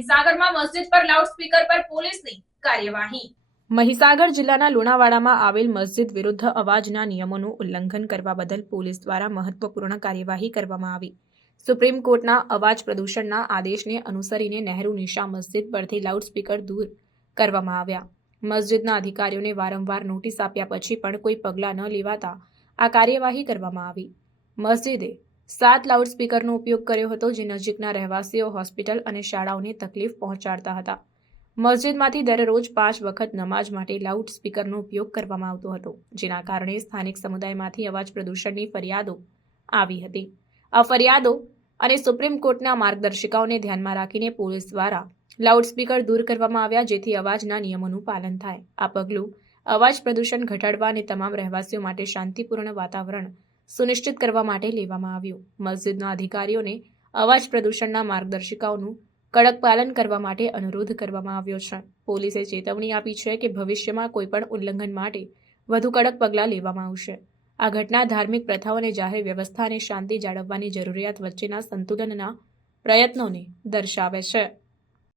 મહીસાગરમાં મસ્જિદ પર લાઉડસ્પીકર પર પોલીસની કાર્યવાહી। મહીસાગર જિલ્લાના લુણાવાડામાં આવેલ મસ્જિદ વિરુદ્ધ અવાજના નિયમોનું ઉલ્લંઘન કરવા બદલ પોલીસ દ્વારા મહત્વપૂર્ણ કાર્યવાહી કરવામાં આવી। સુપ્રીમ કોર્ટના અવાજ પ્રદૂષણના આદેશને અનુસરીને નહેરુ નિશા મસ્જિદ પરથી લાઉડસ્પીકર દૂર કરવામાં આવ્યા। મસ્જિદના અધિકારીઓને વારંવાર નોટિસ આપ્યા પછી પણ કોઈ પગલાં ન લેવાતા આ કાર્યવાહી કરવામાં આવી। મસ્જિદે 7 લાઉડસ્પીકરનો ઉપયોગ કર્યો હતો, જે નજીકના રહેવાસીઓ, હોસ્પિટલ અને શાળાઓને તકલીફ પહોંચાડતા હતા। મસ્જિદમાંથી દરરોજ 5 વખત નમાઝ માટે લાઉડસ્પીકરનો ઉપયોગ કરવામાં આવતો હતો, જેના કારણે સ્થાનિક સમુદાયમાંથી અવાજ પ્રદૂષણની ફરિયાદો આવી હતી। આ ફરિયાદો અને સુપ્રીમ કોર્ટના માર્ગદર્શિકાઓને ધ્યાનમાં રાખીને પોલીસ દ્વારા લાઉડસ્પીકર દૂર કરવામાં આવ્યા, જેથી અવાજના નિયમોનું પાલન થાય। આ પગલું અવાજ પ્રદૂષણ ઘટાડવા અને તમામ રહેવાસીઓ માટે શાંતિપૂર્ણ વાતાવરણ સુનિશ્ચિત કરવા માટે લેવામાં આવ્યું। મસ્જિદના અધિકારીઓને અવાજ પ્રદૂષણના માર્ગદર્શિકાઓનું કડક પાલન કરવા માટે અનુરોધ કરવામાં આવ્યો છે। પોલીસે ચેતવણી આપી છે કે ભવિષ્યમાં કોઈપણ ઉલ્લંઘન માટે વધુ કડક પગલાં લેવામાં આવશે। આ ઘટના ધાર્મિક પ્રથાઓ અને જાહેર વ્યવસ્થા અને શાંતિ જાળવવાની જરૂરિયાત વચ્ચેના સંતુલનના પ્રયત્નોને દર્શાવે છે।